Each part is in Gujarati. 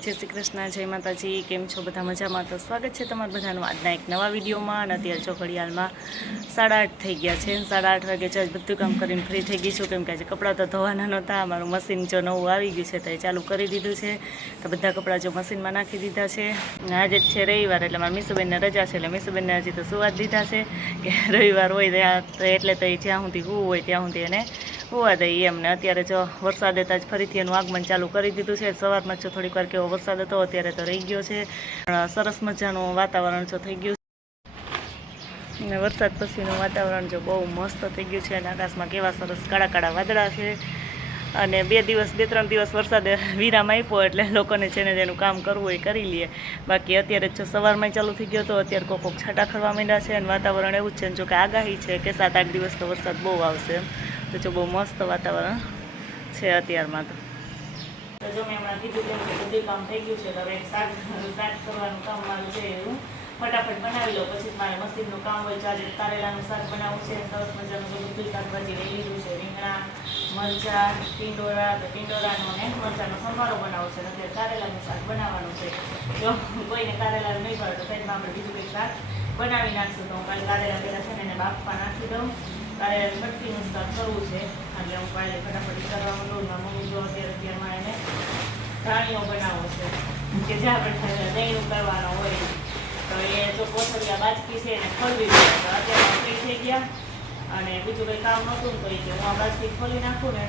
જય શ્રી કૃષ્ણ, જય માતાજી, કેમ છો બધા મજામાં? તો સ્વાગત છે તમારું બધાનું આજના એક નવા વિડીયોમાં અને અત્યારે જો ઘડિયાળમાં સાડા આઠ થઈ ગયા છે. સાડા આઠ વાગે જો બધું કામ કરીને ફ્રી થઈ ગઈ છું, કેમ કે આજે કપડાં તો ધોવાના નહોતા, મારું મશીન જો નવું આવી ગયું છે તો એ ચાલુ કરી દીધું છે. તો બધા કપડાં જો મશીનમાં નાખી દીધા છે. આજે છે રવિવાર, એટલે મારા મીસુબેનને રજા છે, એટલે મીસુબેનને હજી તો સુવાદ દીધા છે કે રવિવાર હોય ત્યાં એટલે તો એ જ્યાં સુધી હું હોય ત્યાં સુધી એને હોવા દઈએ એમને. અત્યારે જો વરસાદ હતા જ ફરીથી એનું આગમન ચાલુ કરી દીધું છે. સવારમાં જો થોડીક વાર કેવો વરસાદ હતો, અત્યારે તો રહી ગયો છે. સરસ મજાનું વાતાવરણ જો થઈ ગયું અને વરસાદ પછીનું વાતાવરણ જો બહુ મસ્ત થઈ ગયું છે અને આકાશમાં કેવા સરસ કાળા કાળા વાદળા છે. અને બે દિવસ, બે, ત્રણ દિવસ વરસાદે વિરામ આપ્યો એટલે લોકોને છે ને જેનું કામ કરવું એ કરી લઈએ બાકી અત્યારે જો સવારમાં ચાલુ થઈ ગયો તો અત્યારે કોક કોક છાંટા ખરવા માંડ્યા છે અને વાતાવરણ એવું જ છે જો કે આગાહી છે કે સાત, આઠ દિવસ તો વરસાદ બહુ આવશે. એમ તો જો બહુ મસ્ત વાતાવરણ છે અત્યારમાં તો જો મેં હમણાં કીધું બધું કામ થઈ ગયું છે હવે શાક શાક કરવાનું કામ છે એવું. ફટાફટ બનાવી લો, પછી મારે મસ્જિદનું કામ હોય ચાલે કારેલાનું શાક બનાવવું છે, સરસ મજાનું બધું શાકભાજી લઈ લીધું છે, રીંગણા, મરચાં, ટીંડોરા, તો ટીંડોરાનો ને મરચાંનો સંભારો બનાવવો છે અત્યારે કારેલાનું શાક બનાવવાનું છે. જો કોઈને કારેલાનું નહીં કરો તો સાઈડમાં આપણે બીજું કંઈક શાક બનાવી નાખશું. તો હું કાલે કારેલા પહેલાં છે ને એને બાફવા નાખી દઉં. કારેલાની કટકીનું શાક કરવું છે. એટલે હું કાલે ફટાફટ કરવા માંડું ને મમ્મી જો અત્યારે અત્યારમાં એને પ્રાણીઓ બનાવો છે. કે જે આપણે દહીંનું કરવાનો હોય. તો એ જો કોથળિયા બાજકી છે એને ખોલવી પડે. તો અત્યારે ફ્રી થઈ ગયા અને બીજું કંઈ કામ નહોતું તો એ કે હું આ બાજકી ખોલી નાખું ને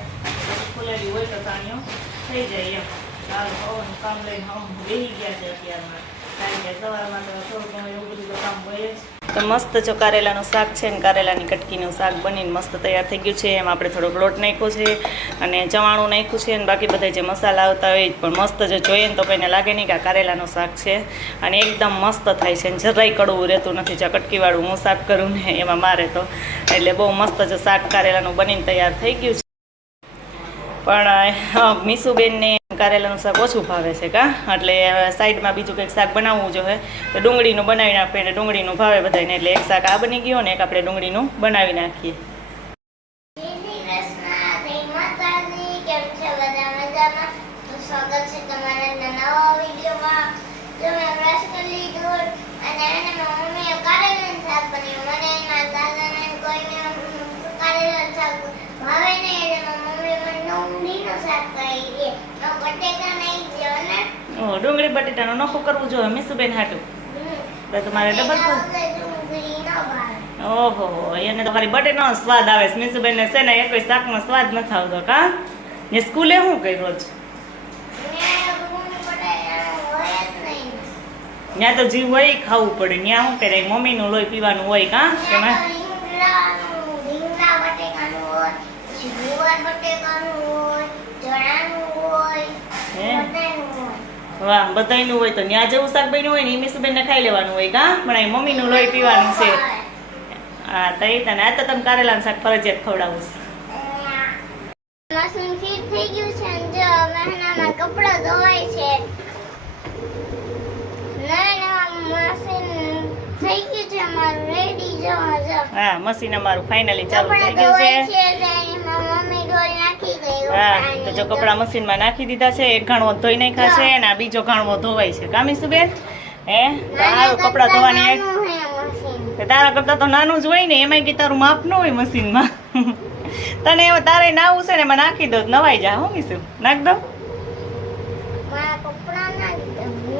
ખોલેલી હોય તો પ્રાણીઓ થઈ જાય એમ. કામ લઈને હમ બેસી ગયા છે અત્યારમાં. તો મસ્ત જો કારેલાનું શાક છે ને કારેલાની કટકીનું શાક બનીને મસ્ત તૈયાર થઈ ગયું છે. એમ આપણે થોડોક લોટ નાખ્યો છે અને ચવાણું નાખ્યું છે અને બાકી બધા જે મસાલા આવતા હોય પણ મસ્ત જો જોઈએ ને તો કોઈને લાગે નહીં કે આ કારેલાનું શાક છે. અને એકદમ મસ્ત થાય છે જરાય કડવું રહેતું નથી. જો કટકીવાળું હું શાક કરું ને એમાં મારે તો. એટલે બહુ મસ્ત જો શાક કારેલાનું બનીને તૈયાર થઈ ગયું છે. પણ મીસુબેનને કારેલાનું શાક ઓછું ભાવે છે કા? એટલે સાઈડમાં બીજું કંઈક શાક બનાવવું જોઈએ તો ડુંગળીનું બનાવી નાખીએ એટલે ડુંગળીનું ભાવે બધાને એટલે એક શાક આ બની ગયું ને એક આપણે ડુંગળીનું બનાવી નાખીએ. મને મારા દાદાને કોઈને ભાવે નહીં એટલે મારી મમ્મીએ મને ડુંગળીનું શાક કરી દે. તો બટેકા નહીં દ્યો ને. ઓ ડુંગળી બટેટાનો નોખું કરવું જોઈએ મીસુબેન હાટું. તો તમારે ડબલ. ઓહો એને તો ખાલી બટેટાનો સ્વાદ આવે છે મીસુબેનને છે ને એકોય શાકનો સ્વાદ નથી આવતો કા ને સ્કૂલે શું કઈ રોજ. ત્યાં તો જીવ હોય ખાવું પડે ત્યાં શું કરે મમ્મીનું લોહી પીવાનું હોય કા તમે? રીંગણા બટેકાનું હોય, બટેકાનું હોય, વાહ બધાયનું હોય તો ત્યાં જેવું શાક બન્યું હોય ને એ મીસુબેનને ખાઈ લેવાનું હોય કા પણ અહીં મમ્મીનું લોહી પીવાનું છે. હા તો એ તને આ તો તમે કારેલાનું શાક ફરજિયાત ખવડાવું છે. મશીન ફિટ થઈ ગયું છે અને જો મહેનામાં કપડાં ધોવાય છે. નવા નવા મશીન થઈ ગયું છે અમારું રેડી જો જો. હા મશીન અમારું ફાઇનલી ચાલુ થઈ ગયું છે. હા, તો જો કપડાં મશીનમાં નાખી દીધા છે, એક ઘણો ધોઈ નાખ્યા છે અને આ બીજો ઘાણવો ધોવાય છે. કામી બેન હે? આ કપડાં ધોવાની એક તારા કરતાં તો નાનું જ હોય ને, એમાંય કે તારું માપ ન હોય મશીનમાં. તને તારે નાવું છે ને, એમાં નાખી દો, નવાઈ જા, હો મીશું નાખ દો મારા કપડા ના લીધા હું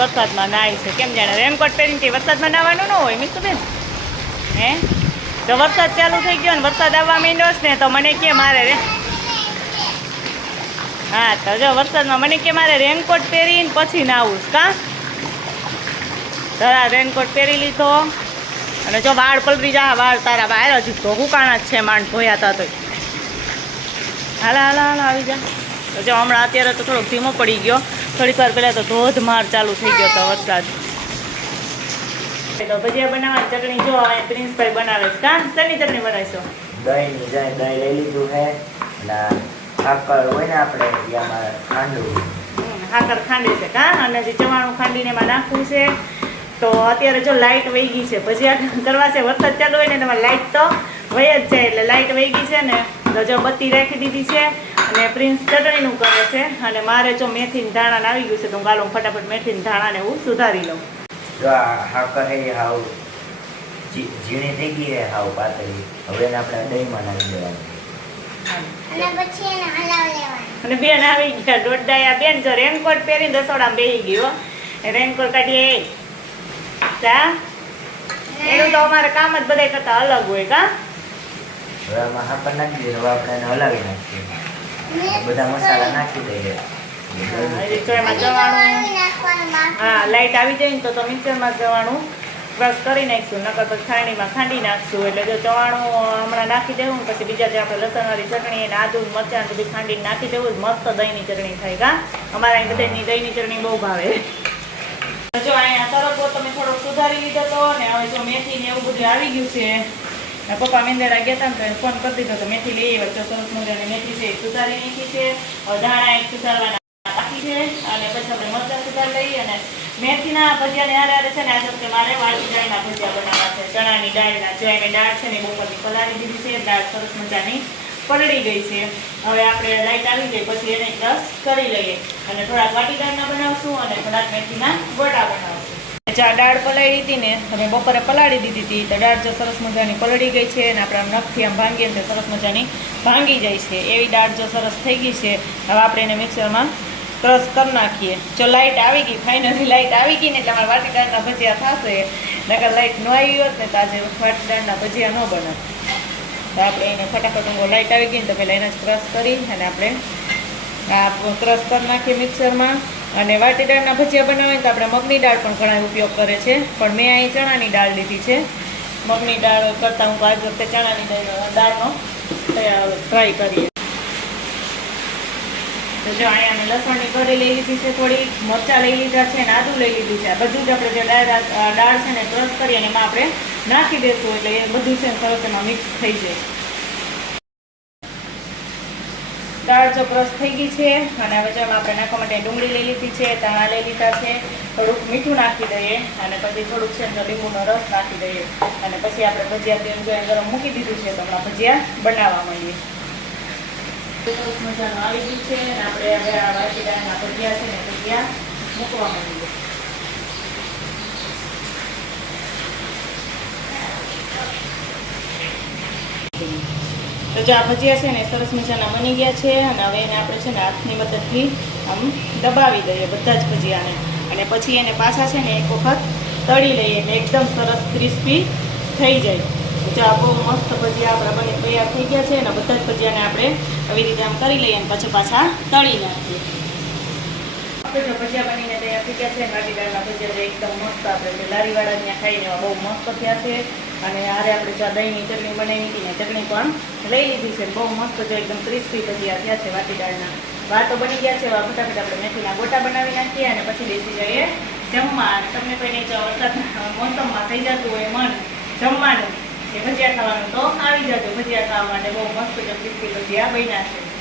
વરસાદમાં નાય છે. કેમ જાણે રેનકોટ પહેરીને કે વરસાદમાં નાવાનું ન હોય મીસુબેન હે? જો વરસાદ ચાલુ થઈ ગયો ને વરસાદ આવવા માંડ્યો છે ને, તો મને કે મારે રે હા, તો જો વરસાદમાં મને કે મારે રેનકોટ પહેરીને પછી નાવું કા? તારા રેનકોટ પહેરી લીધો. અને જો વાળ પલરી જા વાળ તારા બહાર હજી તો હુકાણા જ છે, માંડ ધોયા તા તો હાલા હાલા હાલા, આવી જા. તો જો હમણાં અત્યારે તો થોડોક ધીમો પડી ગયો. થોડીક વાર પહેલાં તો ધોધમાર ચાલુ થઈ ગયો તો વરસાદ. તો ભજીયા બનાવવાની ચટણી જો હવે પ્રિન્સભાઈ બનાવે છે. કા? શેની ચટણી બનાવીશો? દહીંની જાય દહીં લઈ લીધું છે. અને સાકર હોય ને આપણે એમાં હમ, હાકર ખાંડી છે કા? અને જે ચવાણું ખાંડીને એમાં નાખવું છે. તો અત્યારે જો લાઇટ વહી ગઈ છે ભજીયા કરવા છે. વરસાદ ચાલુ હોય ને એમાં લાઇટ તો વહી જ જાય એટલે લાઇટ વહી ગઈ છે ને તો જો બત્તી રાખી દીધી છે. અને પ્રિન્સ ચટણીનું કરે છે. અને મારે જો મેથી ધાણા આવી ગયું છે તો હું ગાલો ફટાફટ મેથી ધાણાને હું સુધારી લઉં. જો આ હાકર હે હાવ ઝીણી થઈ ગઈ હે હાવ પાતળી. હવે એને આપણે દહીંમાં નાખી દેવાનું. અને પછી એને હલાવી લેવાનું. અને બેન આવી ગયા. દોડડાયા બેન જો રેનકોટ પહેરીને રસોડામાં બેસી ગયો રેનકોટ કાઢીએ તા એનું તો અમારે કામ જ બધા કરતા અલગ હોય કા? હવે આમાં હાકર નાખી દઈએ હવે આપણે એને હલાવી નાખીએ. બધા મસાલા નાખી દઈએ હજી જવાનું. હા, લાઈટ આવી જાય ને તો તો મિક્સરમાં જવાનું. ક્રશ કરી નાખીશું, નકર તો ખાંડીમાં ખાંડી નાખશું. એટલે જો ચવાણું હમણાં નાખી દેવું પછી બીજા જે આપણે લસણવાળી ચટણી અને આદુ મરચાં બધું ખાંડીને નાખી દેવું મસ્ત દહીંની ચટણી થાય, કા? અમારા અહીં બધાની દહીંની ચટણી બહુ ભાવે. જો અહીંયા સરગવો તમે થોડોક સુધારી લીધો તો, ને હવે જો મેથી ને એવું બધું આવી ગયું છે ને પપ્પા મેંદેડા ગયા હતા ને તો ફોન કરી દીધો તો મેથી લઈ આવ્યો તો સરસ મજાની મેથી છે સુધારી નાખી છે ધાણા એક સુધારવાના બાકી છે, અને પછી આપણે મરચાં સુધાર લઈએ અને મેથીના ભજીયાને હારે હારે છે ને આજે કે મારે વાળી દાળના ભજીયા બનાવવા છે. ચણાની દાળના મેં દાળ છે ને બપોરની પલાળી દીધી છે, દાળ સરસ મજાની પલળી ગઈ છે. હવે આપણે લાઈટ આવી ગઈ, પછી એને ક્રશ કરી લઈએ અને થોડાક વાટી દાળના બનાવશું અને થોડાક મેથીના ગોટા આ દાળ પલાળી હતી ને, તમે બપોરે પલાળી દીધી હતી, તો દાળ જો સરસ મજાની પલળી ગઈ છે અને આપણે નખથી આમ ભાંગીએ તો સરસ મજાની ભાંગી જાય છે. એવી દાળ જો સરસ થઈ ગઈ છે, હવે આપણે એને મિક્સરમાં ક્રશ કરી નાખીએ. જો લાઇટ આવી ગઈ ફાઇનલી લાઇટ આવી ગઈ ને એટલે અમારા વાટી દાળના ભજીયા થશે. નકર લાઇટ ન આવી હોત ને તો આજે વાટી દાળના ભજીયા ન બને તો આપણે એને ફટાફટ લાઇટ આવી ગઈ ને તો પહેલાં એને જ ક્રશ કરી અને આપણે આ ક્રશ કરી નાખીએ મિક્સરમાં. અને વાટી દાળના ભજીયા બનાવીએ તો આપણે મગની દાળ પણ ઘણા ઉપયોગ કરે છે. પણ મેં અહીં ચણાની દાળ લીધી છે. મગની દાળ કરતાં હું આજ વખતે ચણાની દાળ- દાળનો ટ્રાય કરીએ. તો જો અહીંયા મેં લસણની કઢી લઈ લીધી છે થોડી મરચાં લઈ લીધા છે અને આદું લઈ લીધું છે. બધું જ આપણે જે દાળ દાળ છે ને ક્રશ કરી અને એમાં આપણે નાખી દઈશું એટલે એ બધું છે સરસ એમાં મિક્સ થઈ જાય. દાળ ક્રશ થઈ ગઈ છે અને હવે જેમ આપણે નાખવા માટે ડુંગળી લઈ લીધી છે, ધાણા લઈ લીધા છે, થોડુંક મીઠું નાખી દઈએ અને પછી થોડુંક છે ને લીંબુનો રસ નાખી દઈએ અને પછી આપણે ભજીયા તેલ જો ગરમ મૂકી દીધું છે તો હમણાં ભજીયા બનાવવા માંડીએ. સરસ મજાનું આવી ગયું છે અને આપણે હવે આ વાટી દાળના ભજીયા છે ને ભજીયા મૂકવા માંડીએ. તો જો આ ભજીયા છે ને સરસ મજાના બની ગયા છે અને હવે એને આપણે છે ને હાથની મદદથી આમ દબાવી દઈએ બધા જ ભજીયાને. અને પછી એને પાછા છે ને એક વખત તળી લઈએ એટલે એકદમ સરસ ક્રિસ્પી થઈ જાય. જો આ બહુ મસ્ત ભજીયા આપણા બને તૈયાર થઈ ગયા છે અને બધા જ ભજીયાને આપણે આવી રીતે આમ કરી લઈએ અને પછી પાછા તળી નાખીએ. આપણે ભજીયા બનીને તૈયાર થઈ છે. વાટી દાળના ભજીયા જે એકદમ મસ્ત આપણે લારીવાળા ત્યાં ખાઈને બહુ મસ્ત થયા છે. અને હારે આપણે આ દહીંની ચટણી બનાવી હતી ને ચટણી પણ લઈ લીધી છે. બહુ મસ્ત છે એકદમ ક્રિસ્પી ભજીયા થયા છે વાટી દાળના વાતો બની ગયા છે. આપણે મેથીના ગોટા બનાવી નાખીએ અને પછી બેસી જઈએ જમવા. અને તમને કોઈને જો વરસાદના મોસમમાં થઈ જતું હોય મન જમવાનું. કે ભજીયા ખાવાનું તો આવી જજો. ભજીયા ખાવા માટે બહુ મસ્ત જો ક્રિસ્પી ભજીયા બન્યા છે.